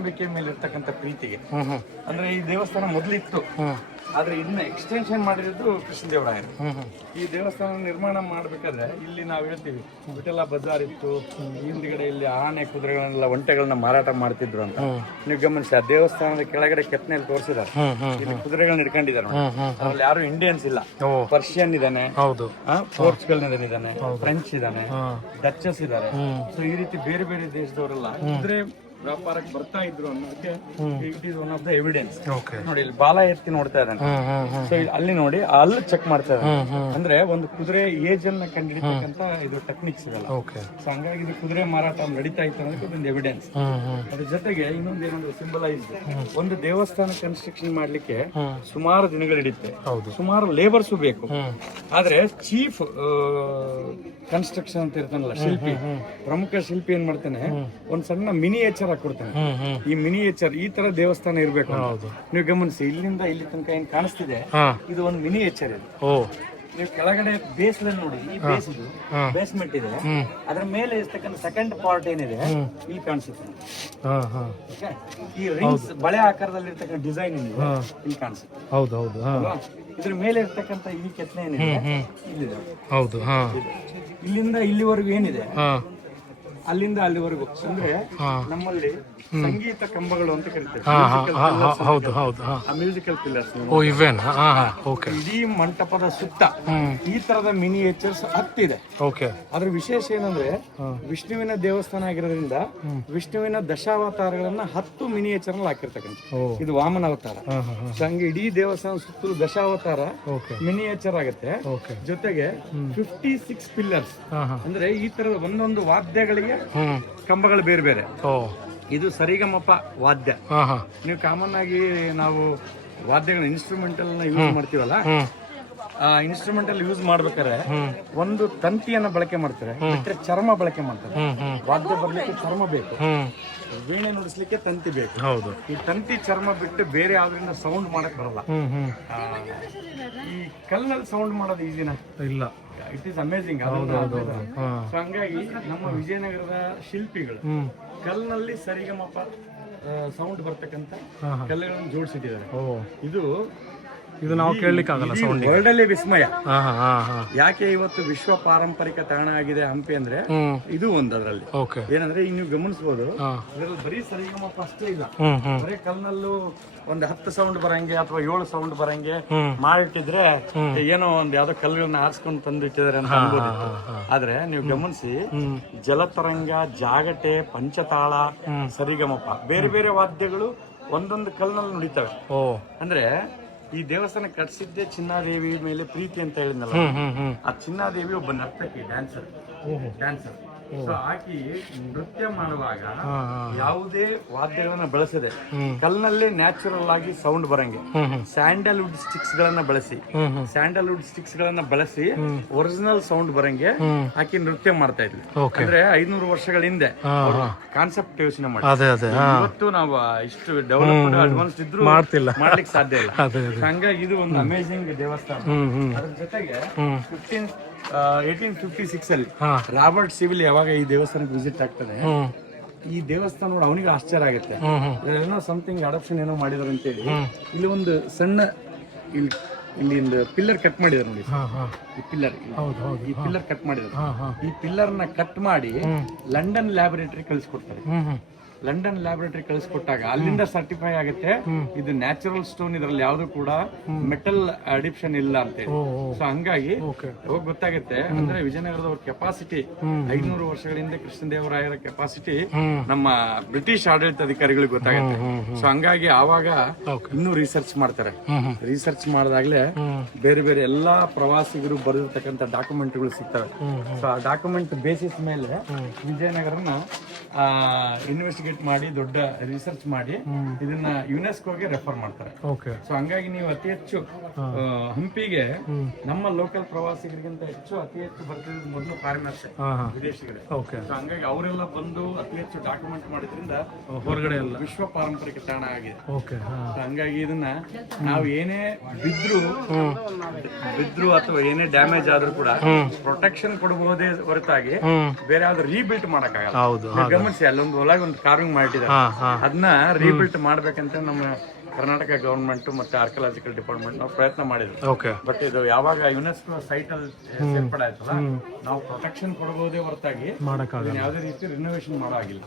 ಮೂಢನಂಬಿಕೆ ಮೇಲೆ ಇರ್ತಕ್ಕಂಥ ಪ್ರೀತಿಗೆ. ಅಂದ್ರೆ ಈ ದೇವಸ್ಥಾನ ಮೊದಲಿತ್ತು, ಆದ್ರೆ ಇದನ್ನ ಎಕ್ಸ್ಟೆನ್ಷನ್ ಮಾಡಿರೋದು ಕೃಷ್ಣದೇವರಾಯರು. ಈ ದೇವಸ್ಥಾನ ನಿರ್ಮಾಣ ಮಾಡ್ಬೇಕಾದ್ರೆ ಇಲ್ಲಿ ನಾವು ಹೇಳ್ತೀವಿ ವಿಠಲ ಬಜಾರ್ ಇತ್ತು, ಹಿಂದ್ಗಡೆ ಇಲ್ಲಿ ಆನೆ ಕುದುರೆಗಳನ್ನೆಲ್ಲ ಒಂಟೆಗಳನ್ನ ಮಾರಾಟ ಮಾಡ್ತಿದ್ರು ಅಂತ ನೀವು ಗಮನಿಸಿ. ಆ ದೇವಸ್ಥಾನದ ಕೆಳಗಡೆ ಕೆತ್ತನೆಯಲ್ಲಿ ತೋರಿಸಿದ್ದಾರೆ, ಇಲ್ಲಿ ಕುದುರೆಗಳನ್ನ ಇಟ್ಕೊಂಡಿದ್ದಾರೆ. ಅದ್ರಲ್ಲಿ ಯಾರು ಇಂಡಿಯನ್ಸ್ ಇಲ್ಲ, ಪರ್ಷಿಯನ್ ಇದಾನೆ, ಪೋರ್ಚುಗಲ್ ಇದಾನೆ, ಫ್ರೆಂಚ್ ಇದಾನೆ, ಡಚಸ್ ಇದಾರೆ. ಸೊ ಈ ರೀತಿ ಬೇರೆ ಬೇರೆ ದೇಶದವರೆಲ್ಲ ಕುದುರೆ ವ್ಯಾಪಾರಕ್ಕೆ ಬರ್ತಾ ಇದ್ರು ಅನ್ನೋದಕ್ಕೆ it is one of the evidence. ನೋಡಿ ಇಲ್ಲಿ ಬಾಲ ಎತ್ತಿ ನೋಡ್ತಾ ಇದ್ದಾನೆ. ಸೊ ಅಲ್ಲಿ ನೋಡಿ ಅಲ್ಲಿ ಚೆಕ್ ಮಾಡ್ತಾ ಇದ್ದಾನೆ. ಅಂದ್ರೆ ಒಂದು ಕುದುರೆ ಏಜ್ ಅನ್ನ ಕಂಡಿಡಿತಕ್ಕಂತ ಇದು ಟೆಕ್ನಿಕ್ಸ್ ಇರಲ್ಲ. ಸೊ ಹಂಗಾಗಿ ಇದು ಕುದುರೆ ಮಾರಾಟ ನಡೀತಾ ಇತ್ತು ಅನ್ನೋದಕ್ಕೆ ಒಂದು ಎವಿಡೆನ್ಸ್. ಅದ್ರ ಜೊತೆಗೆ ಇನ್ನೊಂದು ಏನಂದ್ರೆ ಸಿಂಬಲೈಸ್, ಒಂದು ದೇವಸ್ಥಾನ ಕನ್ಸ್ಟ್ರಕ್ಷನ್ ಮಾಡ್ಲಿಕ್ಕೆ ಸುಮಾರು ದಿನಗಳು ಹಿಡಿಯುತ್ತೆ, ಸುಮಾರು ಲೇಬರ್ಸ್ ಬೇಕು. ಆದ್ರೆ ಚೀಫ್ ಕನ್ಸ್ಟ್ರಕ್ಷನ್ ಅಂತ ಇರ್ತಾನಲ್ಲ ಶಿಲ್ಪಿ, ಪ್ರಮುಖ ಶಿಲ್ಪಿ ಏನ್ ಮಾಡ್ತಾನೆ, ಒಂದ್ ಸಣ್ಣ ಮಿನಿಯೇಚರ್ ಕೊಡ್ತಾನೆ. ಈ ಮಿನಿಯೇಚರ್ ಈ ತರ ದೇವಸ್ಥಾನ ಇರ್ಬೇಕು. ನೀವು ಗಮನಿಸಿ, ಇಲ್ಲಿಂದ ಇಲ್ಲಿ ತನಕ ಏನ್ ಕಾಣಿಸ್ತಿದೆ ಇದು ಒಂದು ಮಿನಿಯೇಚರ್ ಇದೆ. ನೀವು ಕೆಳಗಡೆ ಬೇಸ್ ನೋಡಿ, ಈ ಬೇಸ್ ಇದು ಬೇಸ್ಮೆಂಟ್ ಇದೆ, ಅದ್ರ ಮೇಲೆ ಇರ್ತಕ್ಕಂಥ ಸೆಕೆಂಡ್ ಪಾರ್ಟ್ ಏನಿದೆ ಇಲ್ಲಿ ಕಾಣಿಸುತ್ತೆ. ಈ ರಿಂಗ್ಸ್ ಬಳೆ ಆಕಾರದಲ್ಲಿ ಇರ್ತಕ್ಕಂಥ ಡಿಸೈನ್ ಏನಿದೆ ಇಲ್ಲಿ ಕಾಣಿಸುತ್ತೆ. ಇದ್ರ ಮೇಲೆ ಇರ್ತಕ್ಕಂಥ ಈ ಕೆತ್ತನೆ ಏನಿದೆ ಇಲ್ಲಿದೆ. ಇಲ್ಲಿಂದ ಇಲ್ಲಿವರೆಗೂ ಏನಿದೆ ಅಲ್ಲಿಂದ ಅಲ್ಲಿವರೆಗೂ ಅಂದ್ರೆ ನಮ್ಮಲ್ಲಿ ಸಂಗೀತ ಕಂಬಗಳು ಅಂತ ಕರಿತೇವೆ, ಮ್ಯೂಸಿಕಲ್ ಪಿಲ್ಲರ್ಸ್. ಇಡೀ ಮಂಟಪದ ಸುತ್ತ ಈ ತರದ ಮಿನಿಯೇಚರ್ಸ್ ಹತ್ತಿದೆ. ಅದ್ರ ವಿಶೇಷ ಏನಂದ್ರೆ ವಿಷ್ಣುವಿನ ದೇವಸ್ಥಾನ ಆಗಿರೋದ್ರಿಂದ ವಿಷ್ಣುವಿನ ದಶಾವತಾರಗಳನ್ನ 10 ಮಿನಿಯೇಚರ್ ನಲ್ಲಿ ಹಾಕಿರ್ತಕ್ಕಂಥ. ಇದು ವಾಮನ ಅವತಾರ. ಸೊ ಹಂಗೆ ಇಡೀ ದೇವಸ್ಥಾನ ಸುತ್ತಲೂ ದಶಾವತಾರ ಮಿನಿಯೇಚರ್ ಆಗುತ್ತೆ. ಜೊತೆಗೆ 56 ಪಿಲ್ಲರ್ಸ್, ಅಂದ್ರೆ ಈ ತರದ ಒಂದೊಂದು ವಾದ್ಯಗಳಿಗೆ ಕಂಬಗಳು ಬೇರೆ ಬೇರೆ. ಇದು ಸರಿಗಮಪ ವಾದ್ಯ. ನೀವು ಕಾಮನ್ ಆಗಿ ನಾವು ವಾದ್ಯಗಳ ಇನ್ಸ್ಟ್ರೂಮೆಂಟಲ್ ಯೂಸ್ ಮಾಡ್ತೀವಲ್ಲ, ಆ ಇನ್ಸ್ಟ್ರೂಮೆಂಟಲ್ ಯೂಸ್ ಮಾಡ್ಬೇಕಾದ್ರೆ ಒಂದು ತಂತಿಯನ್ನ ಬಳಕೆ ಮಾಡ್ತಾರೆ, ಮತ್ತೆ ಚರ್ಮ ಬಳಕೆ ಮಾಡ್ತಾರೆ. ವಾದ್ಯ ಬರ್ಲಿಕ್ಕೆ ಚರ್ಮ ಬೇಕು, ವೀಣೆ ನುಡಿಸ್ಲಿಕ್ಕೆ ತಂತಿ ಬೇಕು. ಈ ತಂತಿ ಚರ್ಮ ಬಿಟ್ಟು ಬೇರೆ ಯಾವ್ದ್ರಿಂದ ಸೌಂಡ್ ಮಾಡಕ್ ಬರಲ್ಲ. ಈ ಕಲ್ಲಲ್ಲಿ ಸೌಂಡ್ ಮಾಡೋದು ಈಸಿನ ಇಲ್ಲ, ಇಟ್ ಈಸ್ ಅಮೇಜಿಂಗ್. ಸೊ ಹಂಗಾಗಿ ನಮ್ಮ ವಿಜಯನಗರದ ಶಿಲ್ಪಿಗಳು ಕಲ್ಲಿನಲ್ಲಿ ಸರಿಗಮಪ ಸೌಂಡ್ ಬರ್ತಕ್ಕಂಥ ಕಲ್ಲುಗಳನ್ನು ಜೋಡಿಸಿದ್ದಾರೆ. ಇದು ನಾವು ಕೇಳಲಿಕ್ಕೆ ಆಗಲ್ಲ, ವರ್ಲ್ಡ್ ಅಲ್ಲಿ ವಿಸ್ಮಯ. ಯಾಕೆ ಇವತ್ತು ವಿಶ್ವ ಪಾರಂಪರಿಕ ತಾಣ ಆಗಿದೆ ಹಂಪಿ ಅಂದ್ರೆ ಇದು ಒಂದು. ಅದರಲ್ಲಿ ಏನಂದ್ರೆ ನೀವು ಗಮನಿಸಬಹುದು, ಇದರಲ್ಲಿ ಬರೀ ಸರಿಗಮಪ ಅಷ್ಟೇ ಇಲ್ಲ, ಬರೀ ಕಲ್ನಲ್ಲೂ ಒಂದು 10 ಸೌಂಡ್ ಬರಂಗೆ ಅಥವಾ 7 ಸೌಂಡ್ ಬರಂಗೆ ಮಾಡಿಟ್ಟಿದ್ರೆ ಏನೋ ಒಂದ್ ಯಾವ್ದೋ ಕಲ್ಲುಗಳನ್ನ ಆರಿಸ್ಕೊಂಡು ತಂದು ಇಟ್ಟಿದ್ದಾರೆ ಅಂತ ಅನ್ಬೋದು. ಆದ್ರೆ ನೀವು ಗಮನಿಸಿ, ಜಲತರಂಗ, ಜಾಗಟೆ, ಪಂಚತಾಳ, ಸರಿಗಮಪ, ಬೇರೆ ಬೇರೆ ವಾದ್ಯಗಳು ಒಂದೊಂದು ಕಲ್ನಲ್ಲಿ ನುಡಿತವೆ. ಅಂದ್ರೆ ಈ ದೇವಸ್ಥಾನ ಕಟ್ಸಿದ್ದೆ ಚಿನ್ನಾದೇವಿ ಮೇಲೆ ಪ್ರೀತಿ ಅಂತ ಹೇಳಿದ್ನಲ್ಲ, ಆ ಚಿನ್ನಾದೇವಿ ಒಬ್ಬ ನರ್ತಕಿ, ಡ್ಯಾನ್ಸರ್. ಸೊ ಆಕಿ ನೃತ್ಯ ಮಾಡುವಾಗ ಯಾವುದೇ ವಾದ್ಯಗಳನ್ನ ಬಳಸದೆ ಕಲ್ನಲ್ಲೇ ನ್ಯಾಚುರಲ್ ಆಗಿ ಸೌಂಡ್ ಬರಂಗೆ ಸ್ಯಾಂಡಲ್ವುಡ್ ಸ್ಟಿಕ್ಸ್ ಗಳನ್ನ ಬಳಸಿ ಒರಿಜಿನಲ್ ಸೌಂಡ್ ಬರಂಗೆ ಆಕಿ ನೃತ್ಯ ಮಾಡ್ತಾ ಇದ್ವಿ. ಅಂದ್ರೆ 500 ವರ್ಷಗಳ ಹಿಂದೆ ಕಾನ್ಸೆಪ್ಟ್ ಯೋಚನೆ ಮಾಡಿ ಇವತ್ತು ನಾವು ಇಷ್ಟು ಡೆವಲಪ್ಡ್ ಅಡ್ವಾನ್ಸ್ಡ್ ಇದ್ರು ಮಾಡ್ಲಿಕ್ಕೆ ಸಾಧ್ಯ ಇಲ್ಲ. ಹಂಗಾಗಿ ಇದು ಒಂದು ಅಮೇಜಿಂಗ್ ದೇವಸ್ಥಾನ. ಅದ್ರ ಜೊತೆಗೆ 1856 ಅಲ್ಲಿ ರಾಬರ್ಟ್ ಸಿವಿಲ್ ಯಾವಾಗ ಈ ದೇವಸ್ಥಾನಕ್ಕೆ ವಿಸಿಟ್ ಆಗ್ತಾನೆ, ಈ ದೇವಸ್ಥಾನ ನೋಡಿ ಅವನಿಗೆ ಆಶ್ಚರ್ಯ ಆಗುತ್ತೆ. ಏನೋ ಸಮಥಿಂಗ್ ಅಡಾಪ್ಷನ್ ಏನೋ ಮಾಡಿದಾರೆ ಅಂತೇಳಿ ಇಲ್ಲಿ ಒಂದು ಸಣ್ಣ ಇಲ್ಲಿಂದ ಪಿಲ್ಲರ್ ಕಟ್ ಮಾಡಿದಾರೆ ನೋಡಿ. ಈ ಪಿಲ್ಲರ್ ಕಟ್ ಮಾಡಿದಾರೆ. ಈ ಪಿಲ್ಲರ್ ನ ಕಟ್ ಮಾಡಿ ಲಂಡನ್ ಲ್ಯಾಬೊರೇಟರಿ ಕಳಿಸ್ಕೊಡ್ತಾರೆ. ಲಂಡನ್ ಲ್ಯಾಬೊರೇಟರಿ ಕಳಿಸ್ಕೊಟ್ಟಾಗ ಅಲ್ಲಿಂದ ಸರ್ಟಿಫೈ ಆಗುತ್ತೆ ಇದು ನ್ಯಾಚುರಲ್ ಸ್ಟೋನ್, ಇದರಲ್ಲಿ ಯಾವ್ದು ಕೂಡ ಮೆಟಲ್ ಅಡಿಪ್ಷನ್ ಇಲ್ಲ ಅಂತ ಹೇಳಿ. ಸೊ ಹಂಗಾಗಿ ಹೋಗಿ ಗೊತ್ತಾಗುತ್ತೆ. ಅಂದ್ರೆ ವಿಜಯನಗರದ ಕೆಪಾಸಿಟಿ 500 ವರ್ಷಗಳ ಹಿಂದೆ ಕೃಷ್ಣದೇವರಾಯರ ಕೆಪಾಸಿಟಿ ನಮ್ಮ ಬ್ರಿಟಿಷ್ ಆಡಳಿತಾಧಿಕಾರಿಗಳಿಗೆ ಗೊತ್ತಾಗುತ್ತೆ. ಸೊ ಹಂಗಾಗಿ ಆವಾಗ ಇನ್ನೂ ರಿಸರ್ಚ್ ಮಾಡ್ತಾರೆ. ರಿಸರ್ಚ್ ಮಾಡಿದಾಗ್ಲೇ ಬೇರೆ ಬೇರೆ ಎಲ್ಲಾ ಪ್ರವಾಸಿಗರು ಬರೆದಿರ್ತಕ್ಕಂಥ ಡಾಕ್ಯುಮೆಂಟ್ಗಳು ಸಿಗ್ತವೆ. ಸೊ ಆ ಡಾಕ್ಯುಮೆಂಟ್ ಬೇಸಿಸ್ ಮೇಲೆ ವಿಜಯನಗರನ ಇನ್ವೆಸ್ಟಿಗೇಟ್ ಮಾಡಿ ದೊಡ್ಡ ರಿಸರ್ಚ್ ಮಾಡಿ ಇದನ್ನ ಯುನೆಸ್ಕೋಗೆ ರೆಫರ್ ಮಾಡ್ತಾರೆ. ಸೊ ಹಂಗಾಗಿ ನೀವು ಅತಿ ಹೆಚ್ಚು ಹಂಪಿಗೆ ನಮ್ಮ ಲೋಕಲ್ ಪ್ರವಾಸಿಗರಿಗಿಂತ ಅತಿ ಹೆಚ್ಚು ಬರ್ತಿರೋದು ಮೊದಲು ಫಾರಿನರ್ಸ್, ವಿದೇಶಿಗರೇ. ಸೊ ಹಂಗಾಗಿ ಅವರೆಲ್ಲ ಬಂದು ಅತಿ ಹೆಚ್ಚು ಡಾಕ್ಯುಮೆಂಟ್ ಮಾಡಿದ್ರಿಂದ ಹೊರಗಡೆ ಎಲ್ಲ ವಿಶ್ವ ಪಾರಂಪರಿಕ ತಾಣ ಆಗಿದೆ. ಹಂಗಾಗಿ ಇದನ್ನ ನಾವು ಏನೇ ಬಿದ್ರು ಅಥವಾ ಏನೇ ಡ್ಯಾಮೇಜ್ ಆದ್ರೂ ಕೂಡ ಪ್ರೊಟೆಕ್ಷನ್ ಕೊಡಬಹುದೇ ಹೊರತಾಗಿ ಬೇರೆ ಯಾವ್ದು ರೀಬಿಲ್ಟ್ ಮಾಡಕ್ಕಾಗಲ್ಲ. ಗಮನಿಸಿ, ಅಲ್ಲೊಂದು ಒಳಗೆ ಒಂದು ಕಾರ್ ಕಾರ್ವಿಂಗ್ ಮಾಡಿದ್ದಾರೆ. ಅದನ್ನ ರೀಬಿಲ್ಟ್ ಮಾಡ್ಬೇಕಂತ ನಮ್ಮ ಕರ್ನಾಟಕ ಗವರ್ಮೆಂಟ್ ಮತ್ತೆ ಆರ್ಕಿಯಾಲಜಿಕಲ್ ಡಿಪಾರ್ಟ್ಮೆಂಟ್ ನಾವು ಪ್ರಯತ್ನ ಮಾಡಿದ್ವಿ. ಬಟ್ ಇದು ಯಾವಾಗ ಯುನೆಸ್ಕೋ ಸೈಟ್ ಅಲ್ಲಿ ಸೇರ್ಪಡೆ ಆಯ್ತಲ್ಲ, ನಾವು ಪ್ರೊಟೆಕ್ಷನ್ ಕೊಡಬಹುದೇ ಹೊರತಾಗಿ ಯಾವುದೇ ರೀತಿ ರಿನೋವೇಷನ್ ಮಾಡೋ ಆಗಿಲ್ಲ.